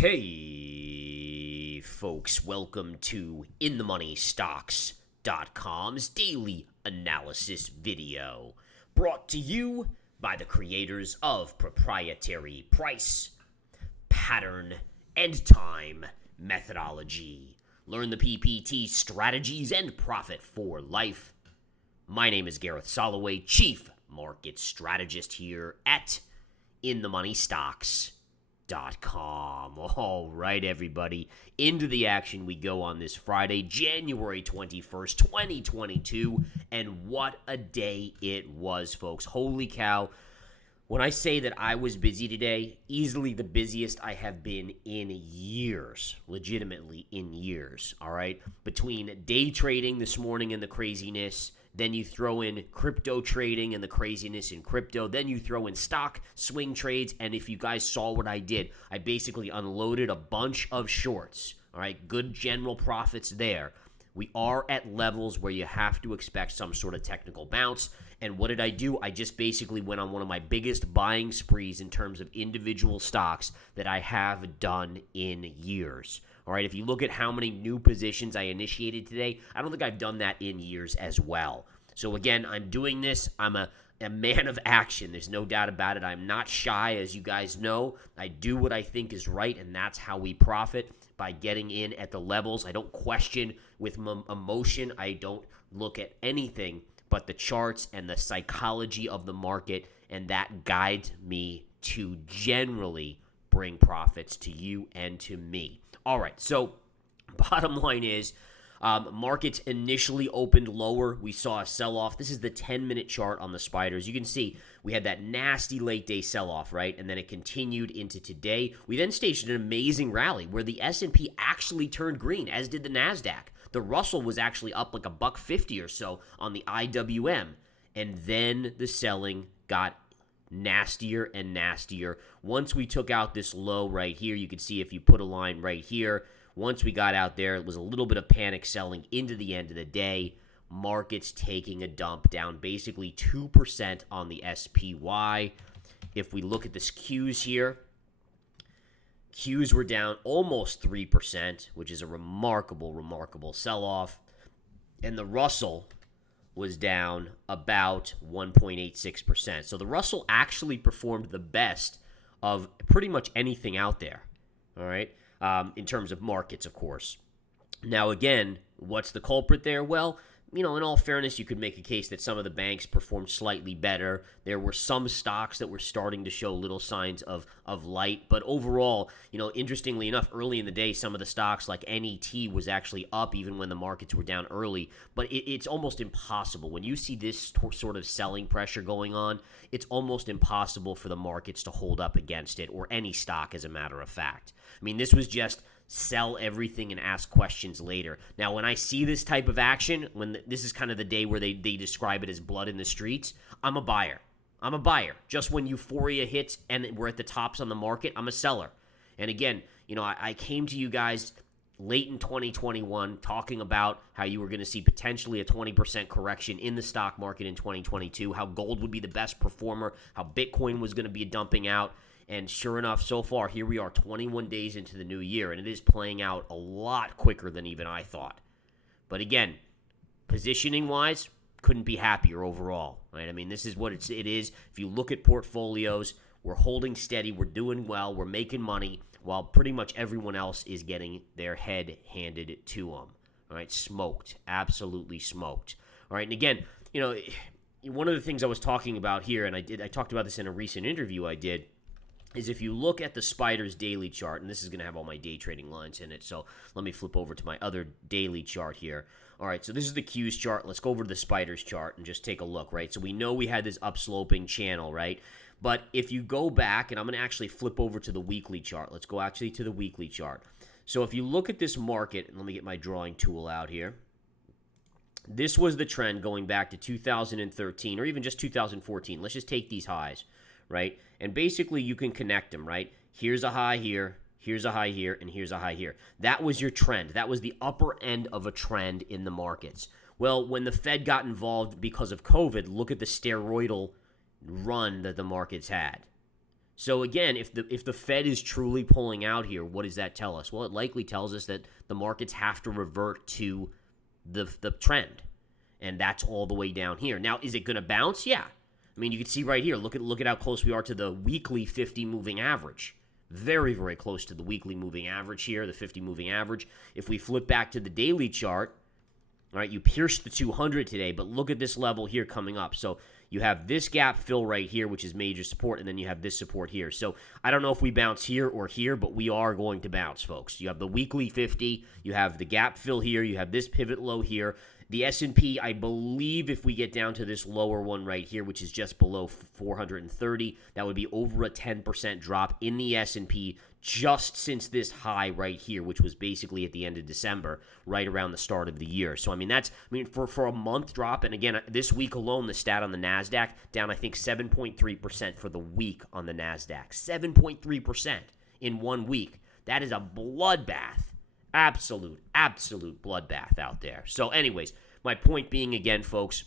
Hey, folks, welcome to InTheMoneyStocks.com's daily analysis video, brought to you by the creators of proprietary price, pattern, and time methodology. Learn the PPT strategies and profit for life. My name is Gareth Soloway, Chief Market Strategist here at InTheMoneyStocks.com. All right, everybody. Into the action we go on this Friday, January 21st, 2022. And what a day it was, folks. Holy cow. When I say that I was busy today, easily the busiest I have been in years. Legitimately in years, all right? Between day trading this morning and the craziness, then you throw in crypto trading and the craziness in crypto. Then you throw in stock swing trades. And if you guys saw what I did, I basically unloaded a bunch of shorts. All right, good general profits there. We are at levels where you have to expect some sort of technical bounce. And what did I do? I just basically went on one of my biggest buying sprees in terms of individual stocks that I have done in years. All right, if you look at how many new positions I initiated today, I don't think I've done that in years as well. So again, I'm doing this. I'm a man of action. There's no doubt about it. I'm not shy, as you guys know. I do what I think is right, and that's how we profit, by getting in at the levels. I don't question with emotion. I don't look at anything but the charts and the psychology of the market, and that guides me to generally bring profits to you and to me. All right, so bottom line is, markets initially opened lower. We saw a sell-off. This is the 10-minute chart on the spiders. You can see we had that nasty late-day sell-off, right? And then it continued into today. We then staged an amazing rally where the S&P actually turned green, as did the NASDAQ. The Russell was actually up like $1.50 or so on the IWM. And then the selling got nastier and nastier. Once we took out this low right here, you can see if you put a line right here, once we got out there, it was a little bit of panic selling into the end of the day. Markets taking a dump, down basically 2% on the SPY. If we look at the Qs here, Qs were down almost 3%, which is a remarkable sell-off. And the Russell was down about 1.86%. So the Russell actually performed the best of pretty much anything out there, all right, in terms of markets, of course. Now, again, what's the culprit there? Well, in all fairness, you could make a case that some of the banks performed slightly better. There were some stocks that were starting to show little signs of light. But overall, interestingly enough, early in the day, some of the stocks like NET was actually up even when the markets were down early. But it's almost impossible. When you see this sort of selling pressure going on, it's almost impossible for the markets to hold up against it, or any stock, as a matter of fact. I mean, this was just sell everything and ask questions later. Now, when I see this type of action, this is kind of the day where they describe it as blood in the streets, I'm a buyer. Just when euphoria hits and we're at the tops on the market, I'm a seller. And again, I came to you guys late in 2021 talking about how you were going to see potentially a 20% correction in the stock market in 2022, how gold would be the best performer, how Bitcoin was going to be dumping out. And sure enough, so far, here we are 21 days into the new year, and it is playing out a lot quicker than even I thought. But again, positioning-wise, couldn't be happier overall, right? I mean, this is what it is. If you look at portfolios, we're holding steady, we're doing well, we're making money, while pretty much everyone else is getting their head handed to them. All right, smoked, absolutely smoked. All right, and again, one of the things I was talking about here, and I talked about this in a recent interview I did, is if you look at the Spiders daily chart, and this is going to have all my day trading lines in it, so let me flip over to my other daily chart here. All right, so this is the Qs chart. Let's go over to the Spiders chart and just take a look, right? So we know we had this upsloping channel, right? But if you go back, and I'm going to actually flip over to the weekly chart. Let's go actually to the weekly chart. So if you look at this market, and let me get my drawing tool out here. This was the trend going back to 2013, or even just 2014. Let's just take these highs, right? And basically you can connect them, right? Here's a high here, here's a high here, and here's a high here. That was your trend. That was the upper end of a trend in the markets. Well, when the Fed got involved because of COVID, look at the steroidal run that the markets had. So again, if the Fed is truly pulling out here, what does that tell us? Well, it likely tells us that the markets have to revert to the trend, and that's all the way down here. Now, is it going to bounce? Yeah. I mean, you can see right here. Look at how close we are to the weekly 50 moving average. Very, very close to the weekly moving average here, the 50 moving average. If we flip back to the daily chart, all right, you pierced the 200 today, but look at this level here coming up. So you have this gap fill right here, which is major support, and then you have this support here. So I don't know if we bounce here or here, but we are going to bounce, folks. You have the weekly 50, you have the gap fill here, you have this pivot low here. The S&P, I believe if we get down to this lower one right here, which is just below 430, that would be over a 10% drop in the S&P just since this high right here, which was basically at the end of December, right around the start of the year. So, for a month drop, and again, this week alone, the stat on the NASDAQ, down, I think, 7.3% for the week on the NASDAQ. 7.3% in 1 week. That is a bloodbath. Absolute bloodbath out there. So anyways, my point being again, folks,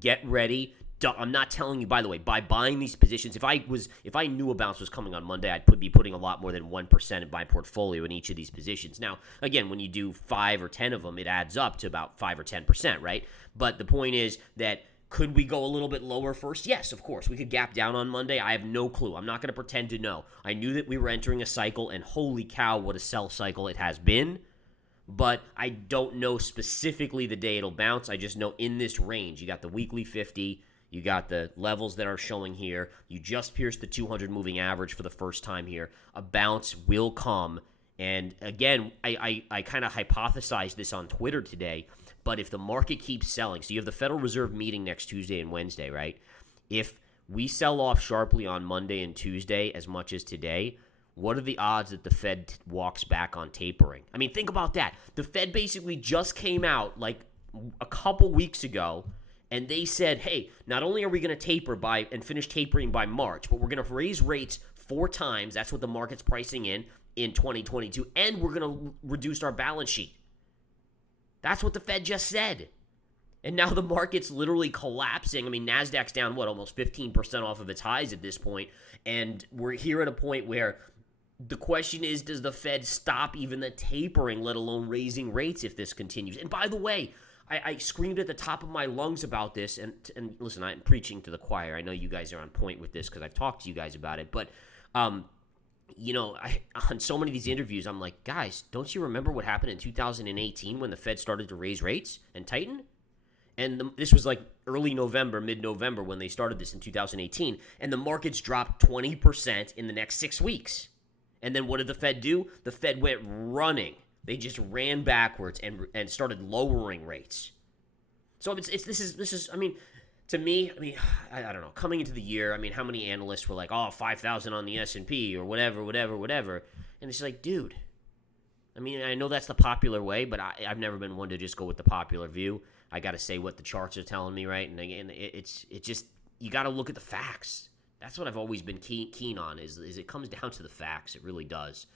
get ready. I'm not telling you, by the way, by buying these positions, if I knew a bounce was coming on Monday, I'd be putting a lot more than 1% in my portfolio in each of these positions. Now, again, when you do 5 or 10 of them, it adds up to about 5 or 10%, right? But the point is that could we go a little bit lower first? Yes, of course. We could gap down on Monday. I have no clue. I'm not going to pretend to know. I knew that we were entering a cycle, and holy cow, what a sell cycle it has been. But I don't know specifically the day it'll bounce. I just know in this range, you got the weekly 50, you got the levels that are showing here. You just pierced the 200 moving average for the first time here. A bounce will come. And again, I kind of hypothesized this on Twitter today. But if the market keeps selling, so you have the Federal Reserve meeting next Tuesday and Wednesday, right? If we sell off sharply on Monday and Tuesday as much as today, what are the odds that the Fed walks back on tapering? I mean, think about that. The Fed basically just came out like a couple weeks ago, and they said, hey, not only are we going to taper and finish tapering by March, but we're going to raise rates 4 times. That's what the market's pricing in 2022, and we're going to reduce our balance sheet. That's what the Fed just said. And now the market's literally collapsing. I mean, NASDAQ's down, almost 15% off of its highs at this point. And we're here at a point where the question is, does the Fed stop even the tapering, let alone raising rates if this continues? And by the way, I screamed at the top of my lungs about this. And listen, I'm preaching to the choir. I know you guys are on point with this because I've talked to you guys about it. But on so many of these interviews, I'm like, guys, don't you remember what happened in 2018 when the Fed started to raise rates and tighten? And this was like early November, mid-November when they started this in 2018. And the markets dropped 20% in the next 6 weeks. And then what did the Fed do? The Fed went running. They just ran backwards and started lowering rates. So this is. I mean, to me, I don't know. Coming into the year, I mean, how many analysts were like, oh, 5,000 on the S&P or whatever. And it's like, dude, I mean, I know that's the popular way, but I've never been one to just go with the popular view. I got to say what the charts are telling me, right? And again, it's just, you got to look at the facts. That's what I've always been keen on is it comes down to the facts. It really does.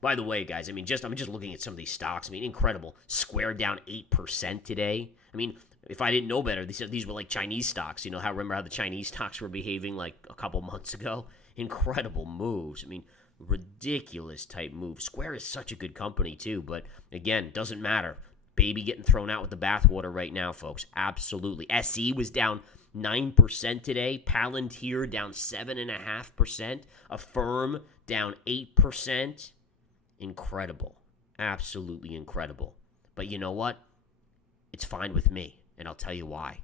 By the way, guys, I mean, I'm just looking at some of these stocks. I mean, incredible. Square down 8% today. I mean, if I didn't know better, these were like Chinese stocks. Remember how the Chinese stocks were behaving like a couple months ago? Incredible moves. I mean, ridiculous type moves. Square is such a good company too, but again, doesn't matter. Baby getting thrown out with the bathwater right now, folks. Absolutely. SE was down 9% today. Palantir down 7.5%. Affirm down 8%. Incredible. Absolutely incredible. But you know what? It's fine with me, and I'll tell you why.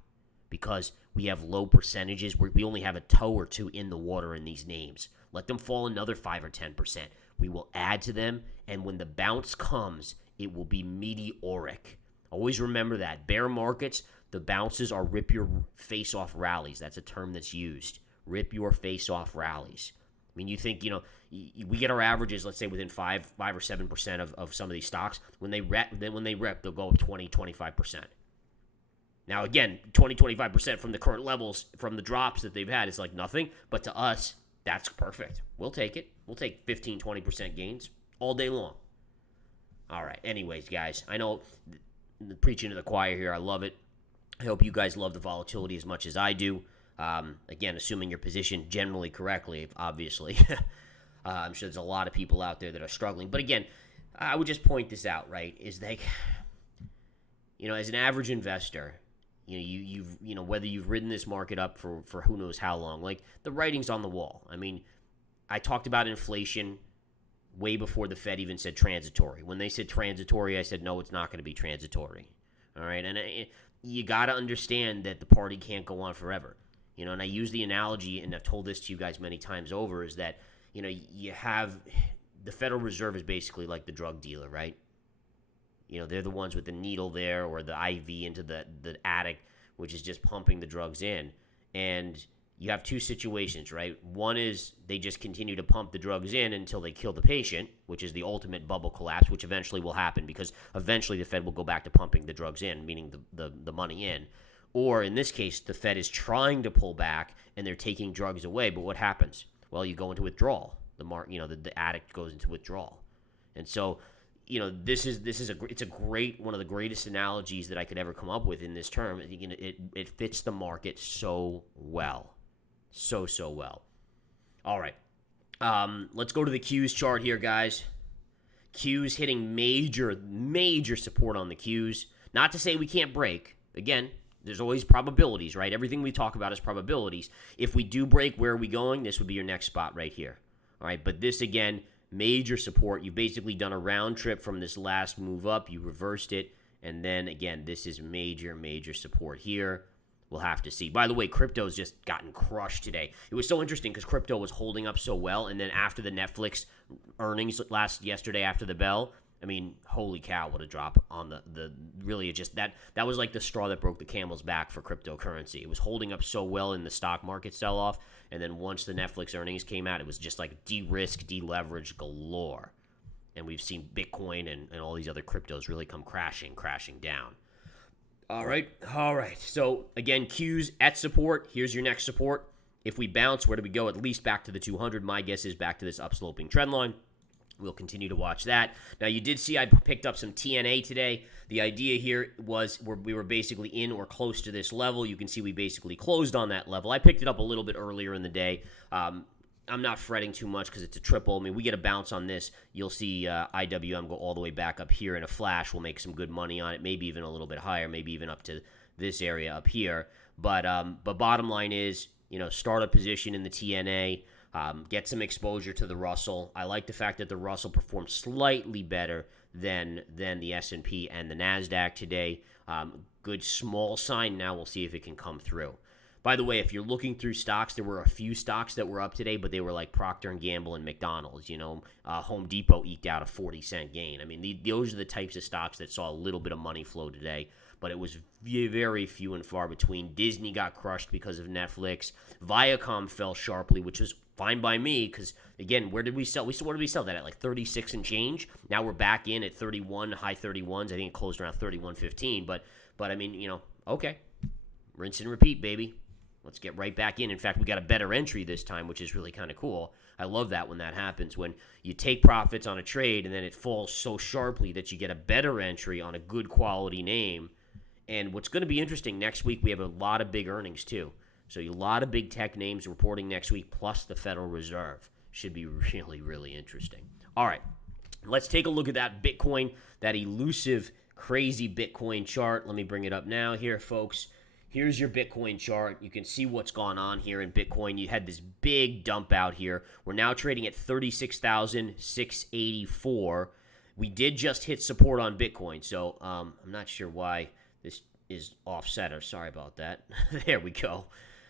Because we have low percentages. We only have a toe or two in the water in these names. Let them fall another 5 or 10%. We will add to them, and when the bounce comes, it will be meteoric. Always remember that. Bear markets, the bounces are rip your face off rallies. That's a term that's used. Rip your face off rallies. I mean, you think, we get our averages, let's say within 5 or 7% of some of these stocks. When they rep, they'll go up 20, 25%. Now, again, 20, 25% from the current levels, from the drops that they've had, is like nothing. But to us, that's perfect. We'll take it. We'll take 15, 20% gains all day long. All right. Anyways, guys, I know preaching to the choir here. I love it. I hope you guys love the volatility as much as I do. Again, assuming your position generally correctly, obviously. I'm sure there's a lot of people out there that are struggling. But again, I would just point this out, right? Is like, as an average investor, you've whether you've ridden this market up for who knows how long, like the writing's on the wall. I mean, I talked about inflation way before the Fed even said transitory. When they said transitory, I said, no, it's not going to be transitory. All right. And you got to understand that the party can't go on forever. And I use the analogy, and I've told this to you guys many times over, is that, you have the Federal Reserve is basically like the drug dealer, right? They're the ones with the needle there or the IV into the attic, which is just pumping the drugs in. And you have two situations, right? One is they just continue to pump the drugs in until they kill the patient, which is the ultimate bubble collapse, which eventually will happen because eventually the Fed will go back to pumping the drugs in, meaning the money in. Or in this case, the Fed is trying to pull back and they're taking drugs away. But what happens? Well, you go into withdrawal. The addict goes into withdrawal. And so, this is it's a great, one of the greatest analogies that I could ever come up with in this term. It fits the market so well. So well. All right. Let's go to the Qs chart here, guys. Qs hitting major support on the Qs. Not to say we can't break. Again, there's always probabilities, right? Everything we talk about is probabilities. If we do break, where are we going? This would be your next spot right here. All right, but this, again, major support. You've basically done a round trip from this last move up. You reversed it. And then, again, this is major support here. We'll have to see. By the way, crypto's just gotten crushed today. It was so interesting because crypto was holding up so well, and then after the Netflix earnings yesterday after the bell, I mean, holy cow, what a drop on the really it just that was like the straw that broke the camel's back for cryptocurrency. It was holding up so well in the stock market sell-off, and then once the Netflix earnings came out, it was just like de-risk, de-leverage galore. And we've seen Bitcoin and all these other cryptos really come crashing down. All right. So, again, Qs at support. Here's your next support. If we bounce, where do we go? At least back to the 200. My guess is back to this upsloping trend line. We'll continue to watch that. Now, you did see I picked up some TNA today. The idea here was we were basically in or close to this level. You can see we basically closed on that level. I picked it up a little bit earlier in the day. I'm not fretting too much because it's a triple. I mean, we get a bounce on this. You'll see IWM go all the way back up here in a flash. We'll make some good money on it, maybe even a little bit higher, maybe even up to this area up here. But bottom line is, start a position in the TNA, get some exposure to the Russell. I like the fact that the Russell performed slightly better than the S&P and the NASDAQ today. Good small sign. Now we'll see if it can come through. By the way, if you're looking through stocks, there were a few stocks that were up today, but they were like Procter & Gamble and McDonald's. Home Depot eked out a 40-cent gain. I mean, those are the types of stocks that saw a little bit of money flow today, but it was very few and far between. Disney got crushed because of Netflix. Viacom fell sharply, which was fine by me because, again, where did we sell? Where did we sell that at? Like 36 and change? Now we're back in at 31, high 31s. I think it closed around 31.15, but I mean, okay. Rinse and repeat, baby. Let's get right back in. In fact, we got a better entry this time, which is really kind of cool. I love that when that happens, when you take profits on a trade and then it falls so sharply that you get a better entry on a good quality name. And what's going to be interesting, next week we have a lot of big earnings too. So a lot of big tech names reporting next week, plus the Federal Reserve. Should be really interesting. All right, let's take a look at that Bitcoin, that elusive, crazy Bitcoin chart. Let me bring it up now here, folks. Here's your Bitcoin chart. You can see what's gone on here in Bitcoin. You had this big dump out here. We're now trading at 36,684. We did just hit support on Bitcoin, so I'm not sure why this is offset. Sorry about that. There we go.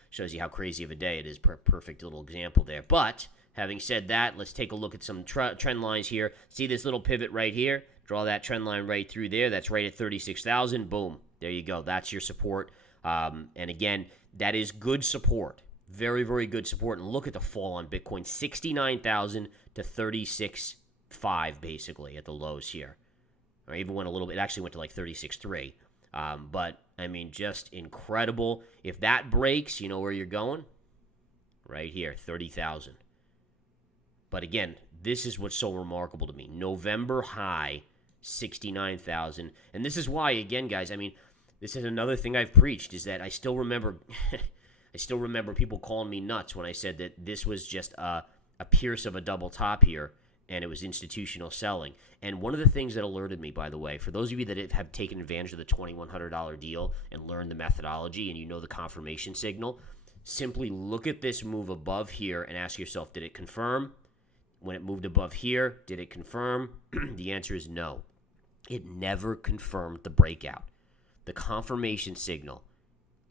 Shows you how crazy of a day it is. Perfect little example there. But having said that, let's take a look at some trend lines here. See this little pivot right here? Draw that trend line right through there. That's right at 36,000. Boom. There you go. That's your support. And again, that is good support. Very good support. And look at the fall on Bitcoin. 69,000 to 36.5 basically at the lows here. Or even went a little bit. It actually went to like 36.3. But, I mean, just incredible. If that breaks, you know where you're going? Right here, 30,000. But again, this is what's so remarkable to me. November high, 69,000. And this is why, again, guys, I mean, this is another thing I've preached, is that I still remember I still remember people calling me nuts when I said that this was just a pierce of a double top here, and it was institutional selling. And one of the things that alerted me, by the way, for those of you that have taken advantage of the $2,100 deal and learned the methodology and you know the confirmation signal, simply look at this move above here and ask yourself, did it confirm? When it moved above here, did it confirm? The answer is no. It never confirmed the breakout. The confirmation signal,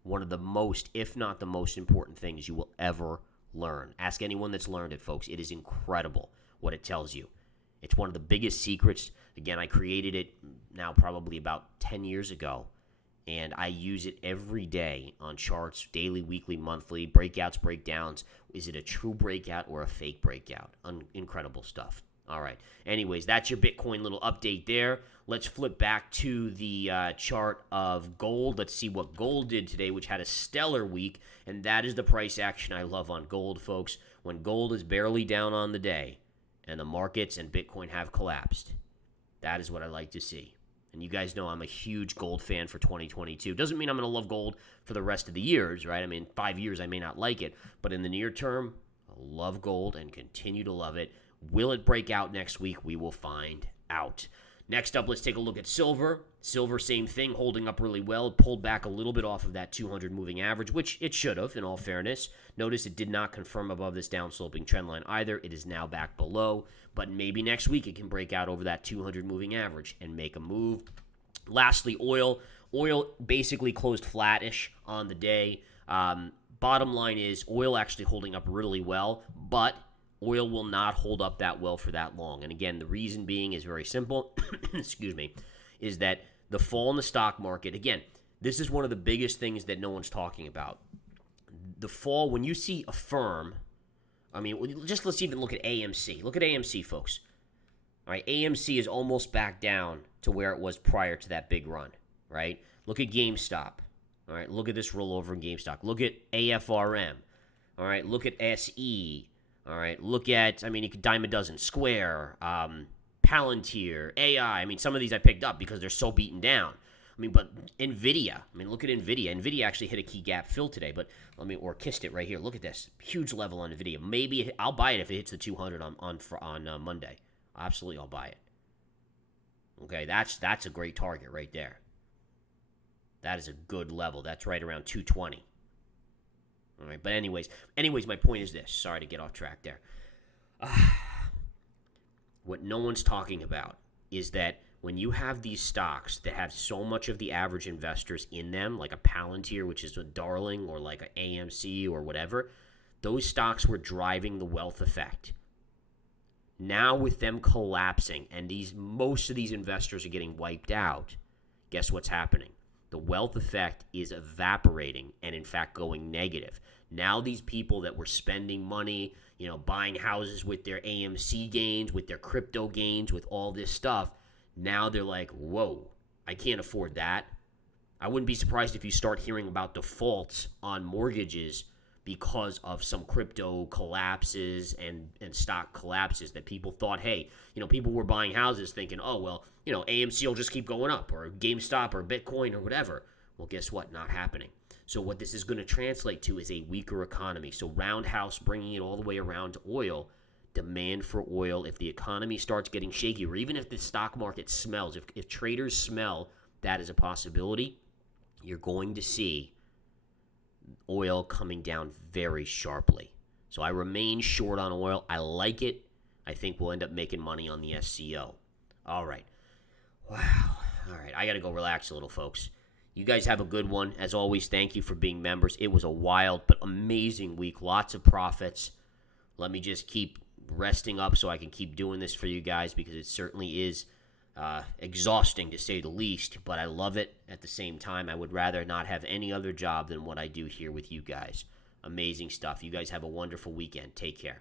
one of the most, if not the most important things you will ever learn. Ask anyone that's learned it, folks. It is incredible what it tells you. It's one of the biggest secrets. Again, I created it now probably about 10 years ago, and I use it every day on charts, daily, weekly, monthly, breakouts, breakdowns. Is it a true breakout or a fake breakout? Incredible stuff. All right. Anyways, that's your Bitcoin little update there. Let's flip back to the chart of gold. Let's see what gold did today, which had a stellar week, and that is the price action I love on gold, folks. When gold is barely down on the day and the markets and Bitcoin have collapsed, that is what I like to see. And you guys know I'm a huge gold fan for 2022. Doesn't mean I'm going to love gold for the rest of the years, right? I mean, 5 years I may not like it, but in the near term, I love gold and continue to love it. Will it break out next week? We will find out. Next up, let's take a look at silver. Silver, same thing, holding up really well. It pulled back a little bit off of that 200 moving average, which it should have, in all fairness. Notice it did not confirm above this downsloping trend line either. It is now back below, but maybe next week it can break out over that 200 moving average and make a move. Lastly, oil. Oil basically closed flattish on the day. Bottom line is oil actually holding up really well, but oil will not hold up that well for that long. And again, the reason being is very simple, excuse me, is that the fall in the stock market, again, this is one of the biggest things that no one's talking about. The fall, when you see a firm, I mean, let's even look at AMC. Look at AMC, folks. All right, AMC is almost back down to where it was prior to that big run, right? Look at GameStop. All right, look at this rollover in GameStop. Look at AFRM. All right, look at SE. All right, look at, I mean, you could dime a dozen. Square, Palantir, AI. I mean, some of these I picked up because they're so beaten down. I mean, but NVIDIA. I mean, look at NVIDIA. NVIDIA actually hit a key gap fill today, but or kissed it right here. Look at this. Huge level on NVIDIA. Maybe I'll buy it if it hits the 200 on Monday. Absolutely, I'll buy it. Okay, that's a great target right there. That is a good level. That's right around 220. All right, but anyways, my point is this. Sorry to get off track there. What no one's talking about is that when you have these stocks that have so much of the average investors in them, like a Palantir, which is a darling, or like an AMC or whatever, those stocks were driving the wealth effect. Now with them collapsing and most of these investors are getting wiped out, guess what's happening? The wealth effect is evaporating and, in fact, going negative. Now these people that were spending money, buying houses with their AMC gains, with their crypto gains, with all this stuff, now they're like, whoa, I can't afford that. I wouldn't be surprised if you start hearing about defaults on mortgages because of some crypto collapses and stock collapses that people thought, hey, people were buying houses thinking, oh, well, AMC will just keep going up, or GameStop or Bitcoin or whatever. Well, guess what? Not happening. So what this is going to translate to is a weaker economy. So roundhouse, bringing it all the way around to oil, demand for oil. If the economy starts getting shaky, or even if the stock market smells, if traders smell that is a possibility, you're going to see oil coming down very sharply. So I remain short on oil. I like it. I think we'll end up making money on the SCO. All right. Wow. All right. I got to go relax a little, folks. You guys have a good one. As always, thank you for being members. It was a wild but amazing week. Lots of profits. Let me just keep resting up so I can keep doing this for you guys, because it certainly is exhausting to say the least, but I love it at the same time. I would rather not have any other job than what I do here with you guys. Amazing stuff. You guys have a wonderful weekend. Take care.